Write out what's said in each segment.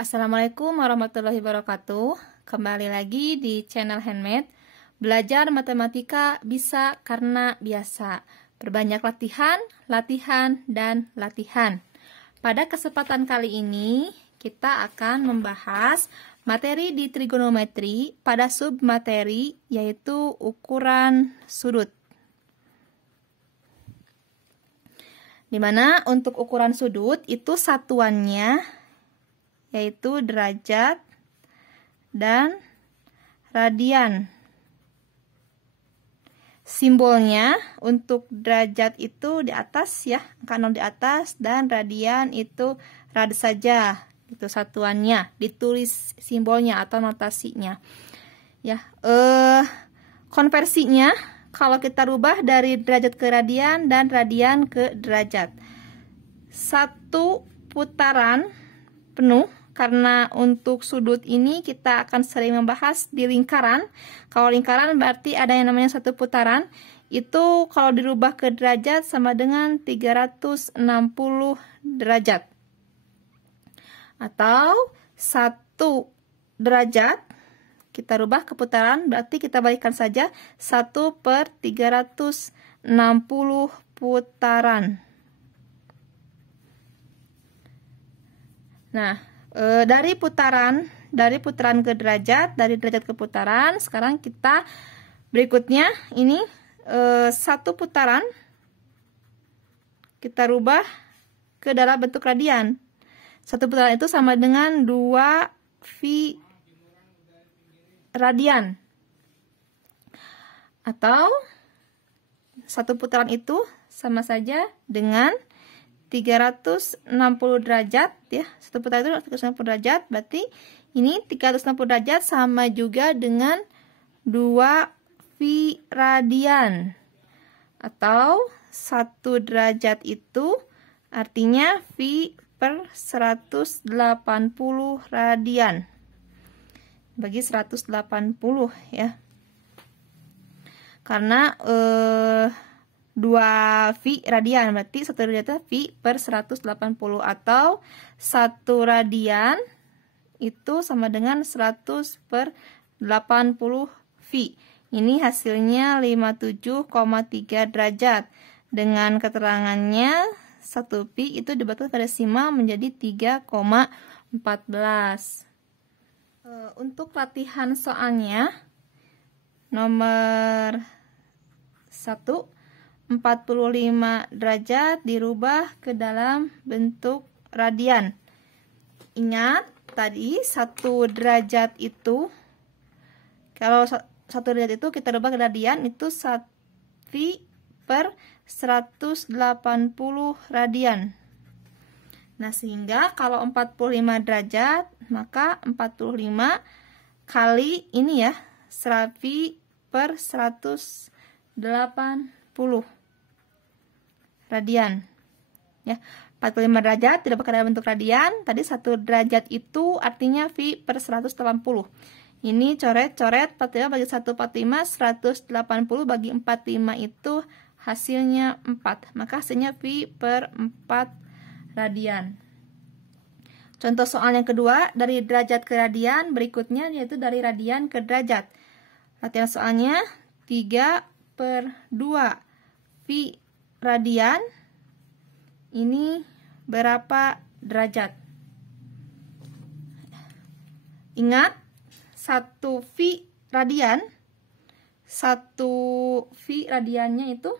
Assalamualaikum warahmatullahi wabarakatuh. Kembali lagi di channel Handmade. Belajar matematika bisa karena biasa. Perbanyak latihan, latihan, dan latihan. Pada kesempatan kali ini, kita akan membahas materi di trigonometri pada submateri, yaitu ukuran sudut. Dimana untuk ukuran sudut itu satuannya yaitu derajat dan radian. Simbolnya untuk derajat itu di atas ya, angka 0 di atas, dan radian itu rad saja. Itu satuannya, ditulis simbolnya atau notasinya. Ya, konversinya kalau kita rubah dari derajat ke radian dan radian ke derajat. Satu putaran penuh. Karena untuk sudut ini kita akan sering membahas di lingkaran. Kalau lingkaran berarti ada yang namanya satu putaran. Itu kalau dirubah ke derajat sama dengan 360 derajat. Atau satu derajat kita rubah ke putaran, berarti kita balikan saja 1/360 putaran. Nah, dari putaran ke derajat, dari derajat ke putaran, sekarang kita berikutnya ini satu putaran kita rubah ke dalam bentuk radian. Satu putaran itu sama dengan 2 V radian. Atau satu putaran itu sama saja dengan 360 derajat ya. Satu putaran itu 360 derajat, berarti ini 360 derajat sama juga dengan 2 V radian. Atau 1 derajat itu artinya V/180 radian. Bagi 180 ya. Karena 2 V radian, berarti 1 derajat V/180, atau 1 radian itu sama dengan 100/80 V. Ini hasilnya 57,3 derajat. Dengan keterangannya 1 V itu dibagi pada desimal menjadi 3,14. Untuk latihan soalnya nomor 1, 45 derajat dirubah ke dalam bentuk radian. Ingat tadi 1 derajat itu, kalau 1 derajat itu kita rubah ke radian, itu 1 V/180 radian. Nah, sehingga kalau 45 derajat, maka 45 kali ini ya, V/180 radian ya. 45 derajat tidak pakai dalam bentuk radian. Tadi 1 derajat itu artinya V/180. Ini coret-coret 45 bagi 1 45, 180 bagi 45 itu hasilnya 4. Maka hasilnya V/4 radian. Contoh soal yang kedua, dari derajat ke radian, berikutnya yaitu dari radian ke derajat. Latihan soalnya 3/2 V radian ini berapa derajat? Ingat, 1 V radian, 1 V radiannya itu,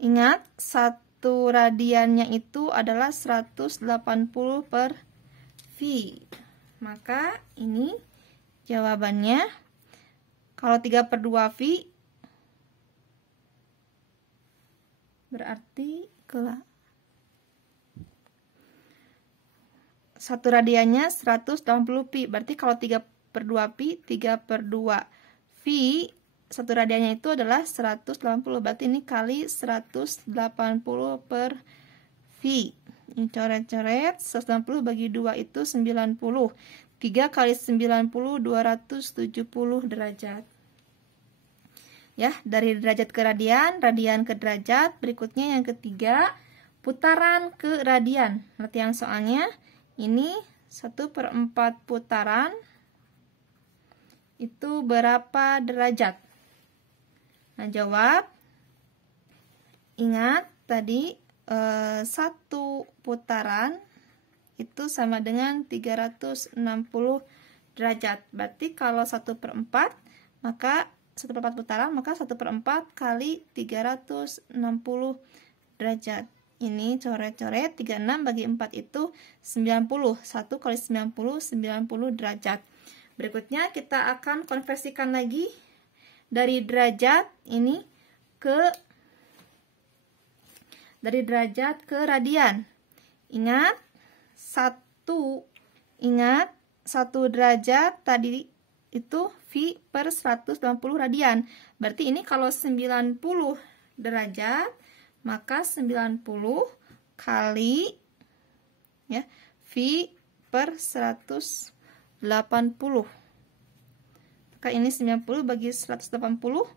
ingat 1 radiannya itu adalah 180/V. Maka ini jawabannya, kalau 3/2 V berarti ke 1 radiannya 180 pi. Berarti kalau 3/2 pi, 3/2 V 1 radiannya itu adalah 180. Berarti ini kali 180/V. Ini coret-coret, 180 bagi 2 itu 90. 3 kali 90, 270 derajat. Ya, dari derajat ke radian, radian ke derajat. Berikutnya yang ketiga, putaran ke radian. Latihan soalnya ini 1/4 putaran itu berapa derajat? Nah, jawab. Ingat tadi 1 putaran itu sama dengan 360 derajat. Berarti kalau 1/4 maka 1/4 putaran, maka 1/4 kali 360 derajat. Ini coret-coret, 36 bagi 4 itu 90. 1 kali 90, 90 derajat. Berikutnya kita akan konversikan lagi dari derajat ini dari derajat ke radian. Ingat 1 derajat tadi itu V per 180 radian. Berarti ini kalau 90 derajat, maka 90 kali ya V per 180. Maka ini 90 bagi 180,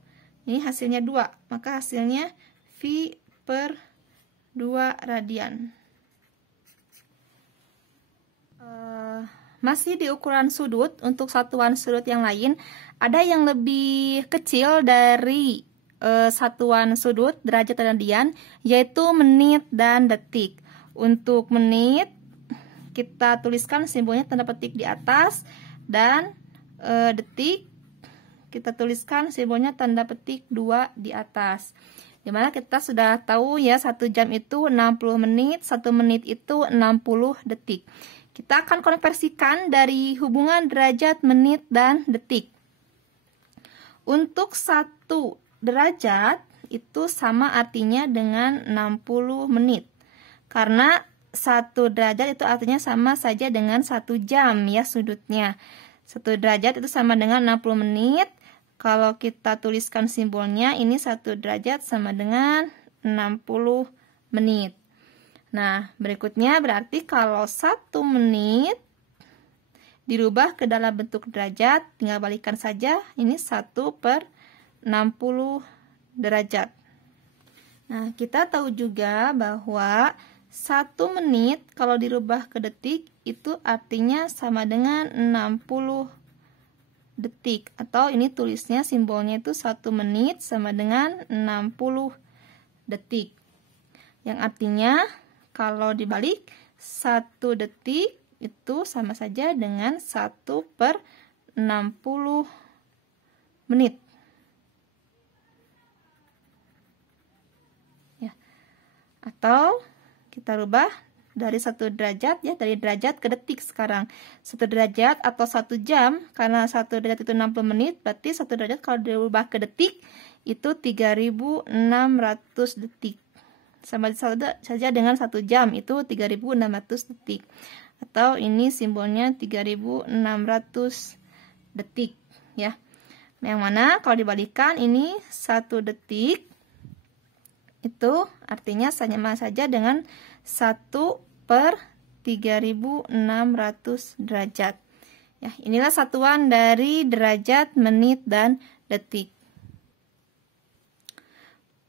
ini hasilnya 2. Maka hasilnya V per 2 radian. Masih di ukuran sudut, untuk satuan sudut yang lain ada yang lebih kecil dari satuan sudut derajat dan radian, yaitu menit dan detik. Untuk menit kita tuliskan simbolnya tanda petik di atas, dan detik kita tuliskan simbolnya tanda petik 2 di atas. Dimana kita sudah tahu ya 1 jam itu 60 menit, 1 menit itu 60 detik. Kita akan konversikan dari hubungan derajat, menit, dan detik. Untuk 1 derajat itu sama artinya dengan 60 menit. Karena 1 derajat itu artinya sama saja dengan 1 jam ya sudutnya. 1 derajat itu sama dengan 60 menit. Kalau kita tuliskan simbolnya, ini 1 derajat sama dengan 60 menit. Nah, berikutnya berarti kalau 1 menit dirubah ke dalam bentuk derajat, tinggal balikan saja, ini 1 per 60 derajat. Nah, kita tahu juga bahwa 1 menit kalau dirubah ke detik, itu artinya sama dengan 60 detik. Atau ini tulisnya simbolnya itu 1 menit sama dengan 60 detik. Yang artinya kalau dibalik 1 detik itu sama saja dengan 1 per 60 menit. Ya. Atau kita rubah dari 1 derajat ya, dari derajat ke detik sekarang. 1 derajat atau 1 jam, karena 1 derajat itu 60 menit, berarti 1 derajat kalau dirubah ke detik itu 3600 detik. Sama saja dengan 1 jam itu 3600 detik. Atau ini simbolnya 3600 detik ya. Yang mana kalau dibalikan ini 1 detik itu artinya sama saja dengan 1 per 3600 derajat. Ya, inilah satuan dari derajat, menit, dan detik.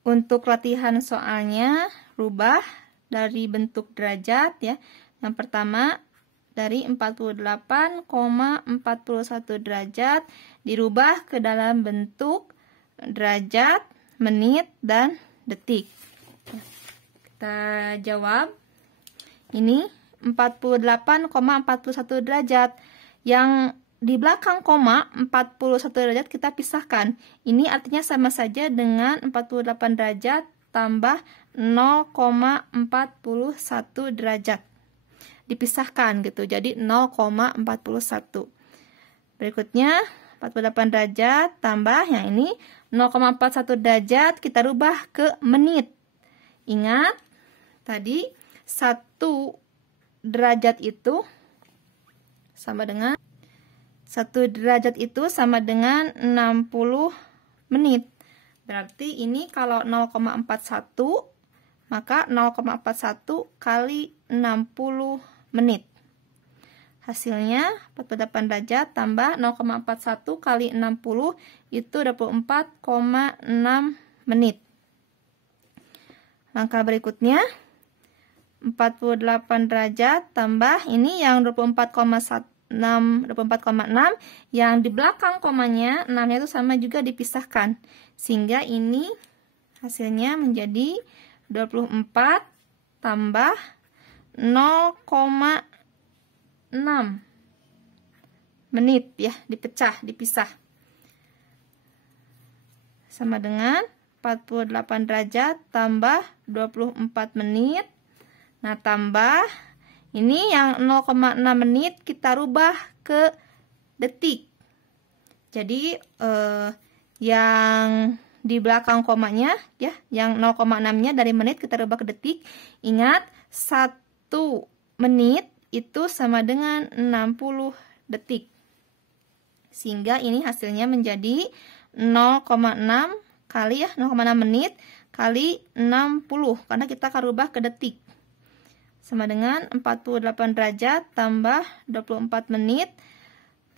Untuk latihan soalnya, rubah dari bentuk derajat ya. Yang pertama dari 48,41 derajat dirubah ke dalam bentuk derajat, menit, dan detik. Kita jawab. Ini 48,41 derajat. Yang di belakang koma 41 derajat kita pisahkan. Ini artinya sama saja dengan 48 derajat tambah 0,41 derajat. Dipisahkan gitu. Jadi 0,41. Berikutnya 48 derajat tambah yang ini 0,41 derajat kita rubah ke menit. Ingat tadi 1 derajat itu sama dengan 1 derajat itu sama dengan 60 menit. Berarti ini kalau 0,41 maka 0,41 kali 60 menit. Hasilnya 48 derajat tambah 0,41 kali 60 itu 24,6 menit. Langkah berikutnya 48 derajat tambah ini yang 24,6 yang di belakang komanya 6-nya itu sama juga dipisahkan. Sehingga ini hasilnya menjadi 24 tambah 0,6 menit ya, dipisah. Sama dengan 48 derajat tambah 24 menit. Nah, tambah ini yang 0,6 menit kita rubah ke detik. Jadi yang di belakang komanya ya, yang 0,6-nya dari menit kita rubah ke detik. Ingat, 1 menit itu sama dengan 60 detik. Sehingga ini hasilnya menjadi 0,6 kali ya, 0,6 menit kali 60 karena kita akan rubah ke detik. Sama dengan 48 derajat tambah 24 menit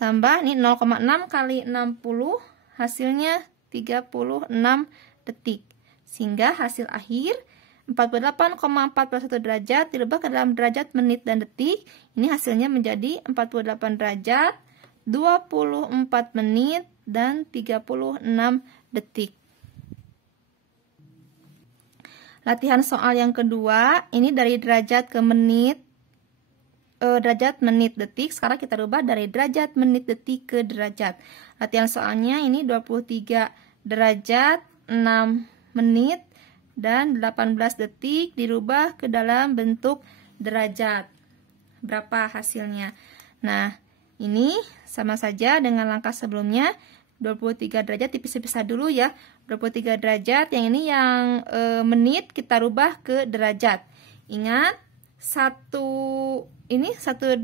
tambah ini 0,6 kali 60 hasilnya 36 detik. Sehingga hasil akhir 48,41 derajat dirubah ke dalam derajat, menit, dan detik. Ini hasilnya menjadi 48 derajat, 24 menit, dan 36 detik. Latihan soal yang kedua, ini dari derajat ke menit, derajat, menit, detik. Sekarang kita rubah dari derajat, menit, detik ke derajat. Latihan soalnya ini 23 derajat, 6 menit, dan 18 detik dirubah ke dalam bentuk derajat. Berapa hasilnya? Nah, ini sama saja dengan langkah sebelumnya. 23 derajat dipisah-pisah dulu ya. 23 derajat, yang ini yang menit kita rubah ke derajat. Ingat, satu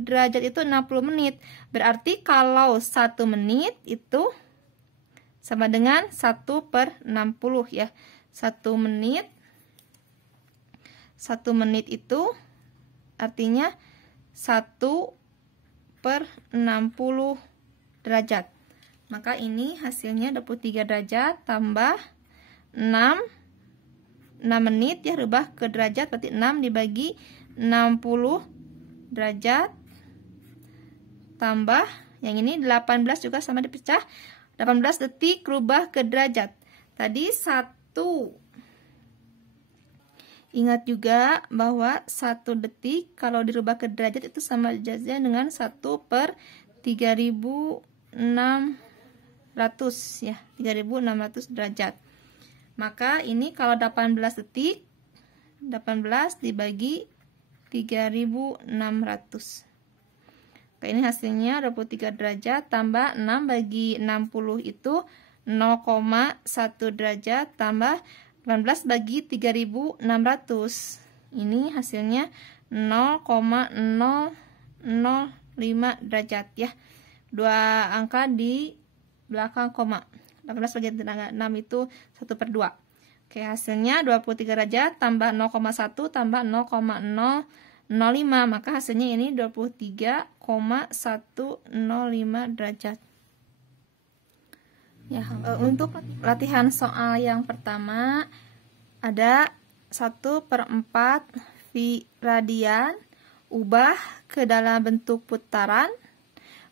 derajat itu 60 menit. Berarti kalau 1 menit itu sama dengan 1/60 ya. 1 menit itu artinya 1/60 derajat. Maka ini hasilnya 23 derajat tambah 6 menit ya, rubah ke derajat, berarti 6 dibagi 60 derajat tambah yang ini 18 juga sama dipecah, 18 detik rubah ke derajat. Tadi 1. Ingat juga bahwa 1 detik kalau dirubah ke derajat itu sama saja dengan 1/3600 ya, 3600 derajat. Maka ini kalau 18 detik, 18 dibagi 3600. Oke, ini hasilnya 23 derajat tambah 6 bagi 60 itu 0,1 derajat tambah 18 bagi 3600. Ini hasilnya 0,005 derajat ya. 2 angka di belakang koma. 18 bagi 6 itu 1/2. Oke, hasilnya 23 derajat tambah 0,1 tambah 0,005. Maka hasilnya ini 23,105 derajat. Ya, untuk latihan soal yang pertama ada 1/4 V radian, ubah ke dalam bentuk putaran.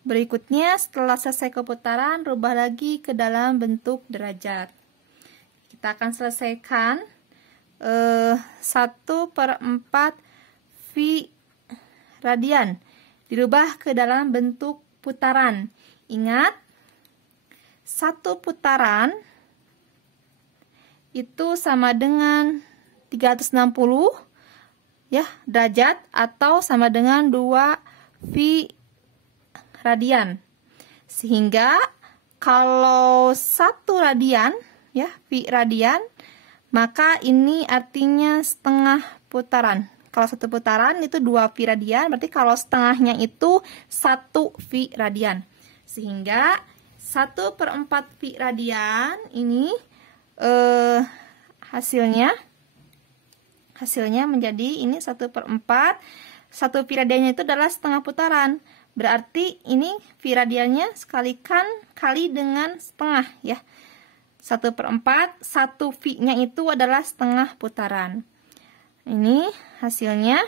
Berikutnya setelah selesai keputaran, rubah lagi ke dalam bentuk derajat. Kita akan selesaikan 1/4 V radian dirubah ke dalam bentuk putaran. Ingat, 1 putaran itu sama dengan 360 ya derajat atau sama dengan 2 V radian. Sehingga kalau 1 radian ya, V radian, maka ini artinya setengah putaran. Kalau 1 putaran itu 2 V radian, berarti kalau setengahnya itu 1 V radian. Sehingga 1/4 V radian ini hasilnya menjadi ini 1/4. 1 V radiannya itu adalah setengah putaran. Berarti ini V radiannya sekalikan kali dengan setengah ya. 1/4, 1 V-nya itu adalah setengah putaran. Ini hasilnya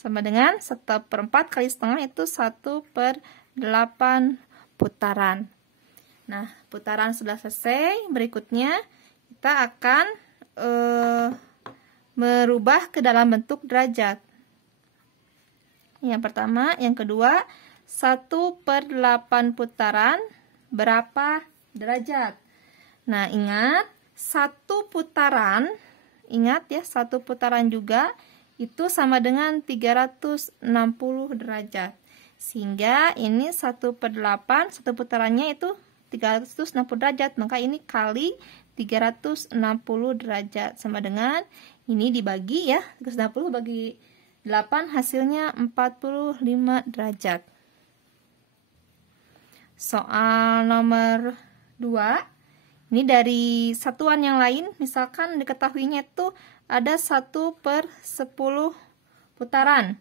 sama dengan 1/4 kali setengah itu 1/8 putaran. Nah, putaran sudah selesai. Berikutnya kita akan merubah ke dalam bentuk derajat. Yang pertama, yang kedua, 1/8 putaran berapa derajat? Nah, ingat, satu putaran juga itu sama dengan 360 derajat. Sehingga ini 1/8, satu putarannya itu 360 derajat, maka ini kali 360 derajat sama dengan ini dibagi ya, 360 bagi 8 hasilnya 45 derajat. Soal nomor 2. Ini dari satuan yang lain, misalkan diketahuinya itu ada 1/10 putaran.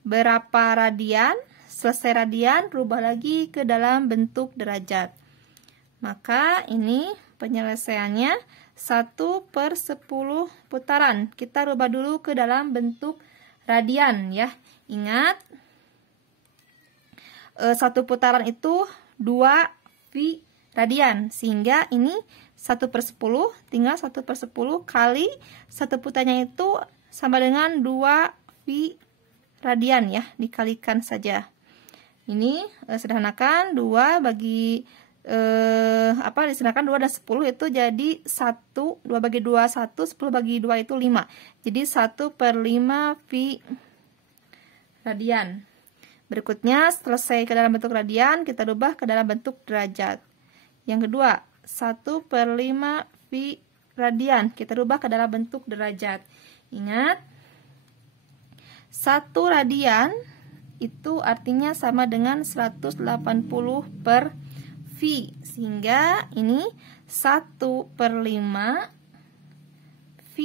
Berapa radian? Selesai radian, rubah lagi ke dalam bentuk derajat. Maka ini penyelesaiannya 1/10 putaran. Kita rubah dulu ke dalam bentuk radian ya. Ingat, satu putaran itu 2 V radian, sehingga ini 1/10 tinggal 1/10 kali satu putarannya itu sama dengan 2 V radian ya, dikalikan saja. Ini sederhanakan 2 bagi disederhanakan 2 dan 10 itu jadi 1, 2 bagi 2 1, 10 bagi 2 itu 5. Jadi 1/5 V radian. Berikutnya, selesai ke dalam bentuk radian, kita rubah ke dalam bentuk derajat. Yang kedua, 1/5 V radian. Kita rubah ke dalam bentuk derajat. Ingat, 1 radian itu artinya sama dengan 180 per V. Sehingga ini 1/5 V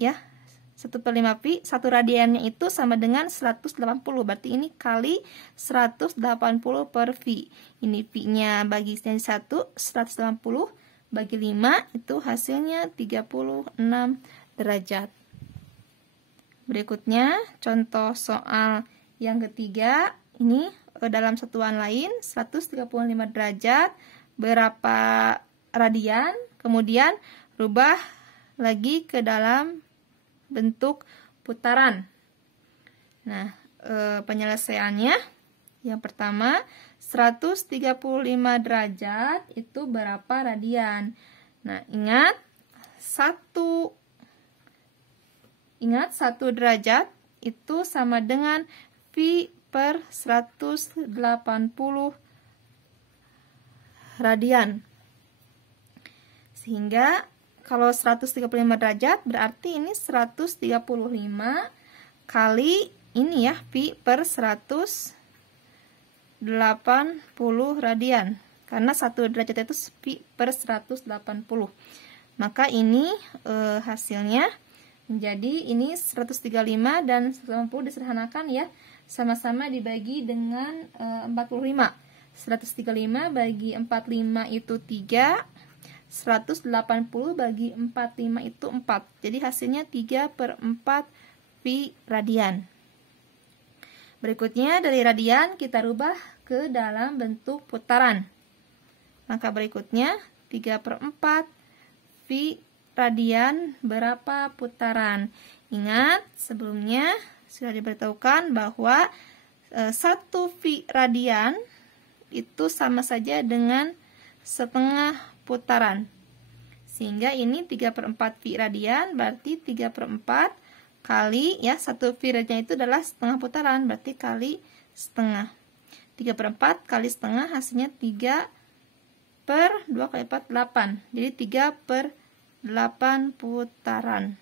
ya. 1/5 V, 1 radiannya itu sama dengan 180. Berarti ini kali 180 per V. Ini V-nya bagi 1, 180 bagi 5, itu hasilnya 36 derajat. Berikutnya, contoh soal yang ketiga. Ini dalam satuan lain, 135 derajat, berapa radian? Kemudian, rubah lagi ke dalam bentuk putaran. Nah, penyelesaiannya yang pertama 135 derajat itu berapa radian? Nah, ingat 1 derajat itu sama dengan V/180 radian. Sehingga kalau 135 derajat berarti ini 135 kali ini ya, V/180 radian. Karena 1 derajat itu V/180. Maka ini hasilnya menjadi ini 135 dan 180 disederhanakan ya. Sama-sama dibagi dengan 45. 135 bagi 45 itu 3. 180 bagi 45 itu 4. Jadi hasilnya 3/4 V radian. Berikutnya dari radian kita rubah ke dalam bentuk putaran. Maka berikutnya 3/4 V radian berapa putaran? Ingat sebelumnya sudah diberitahukan bahwa 1 V radian itu sama saja dengan setengah putaran. Sehingga ini 3/4 V radian berarti 3/4 kali ya, 1 V radian itu adalah setengah putaran, berarti kali setengah. 3/4 kali setengah hasilnya 3/2 kali 4 8. Jadi 3/8 putaran.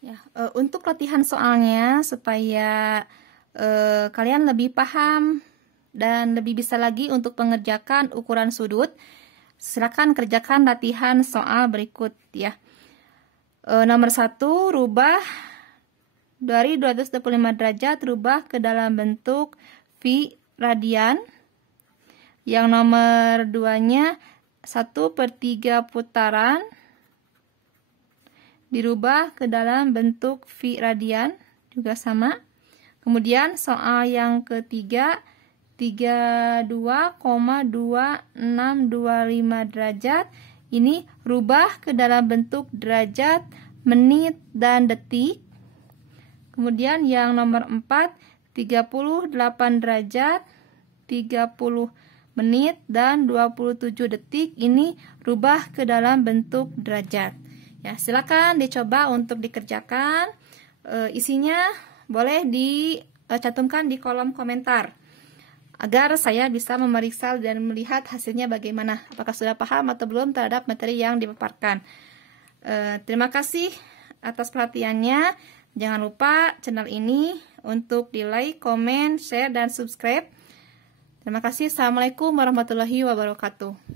Ya, untuk latihan soalnya supaya kalian lebih paham dan lebih bisa lagi untuk mengerjakan ukuran sudut, silakan kerjakan latihan soal berikut ya. Nomor 1, rubah dari 225 derajat, rubah ke dalam bentuk V radian. Yang nomor 2-nya 1/3 putaran dirubah ke dalam bentuk V radian. juga sama. Kemudian soal yang ketiga, 32,2625 derajat. Ini rubah ke dalam bentuk derajat, menit, dan detik. Kemudian yang nomor 4, 38 derajat, 30 menit, dan 27 detik. Ini rubah ke dalam bentuk derajat. Ya, silakan dicoba untuk dikerjakan. Isinya boleh dicantumkan di kolom komentar agar saya bisa memeriksa dan melihat hasilnya bagaimana. Apakah sudah paham atau belum terhadap materi yang dipaparkan. Terima kasih atas perhatiannya. Jangan lupa channel ini untuk di like, komen, share, dan subscribe. Terima kasih. Assalamualaikum warahmatullahi wabarakatuh.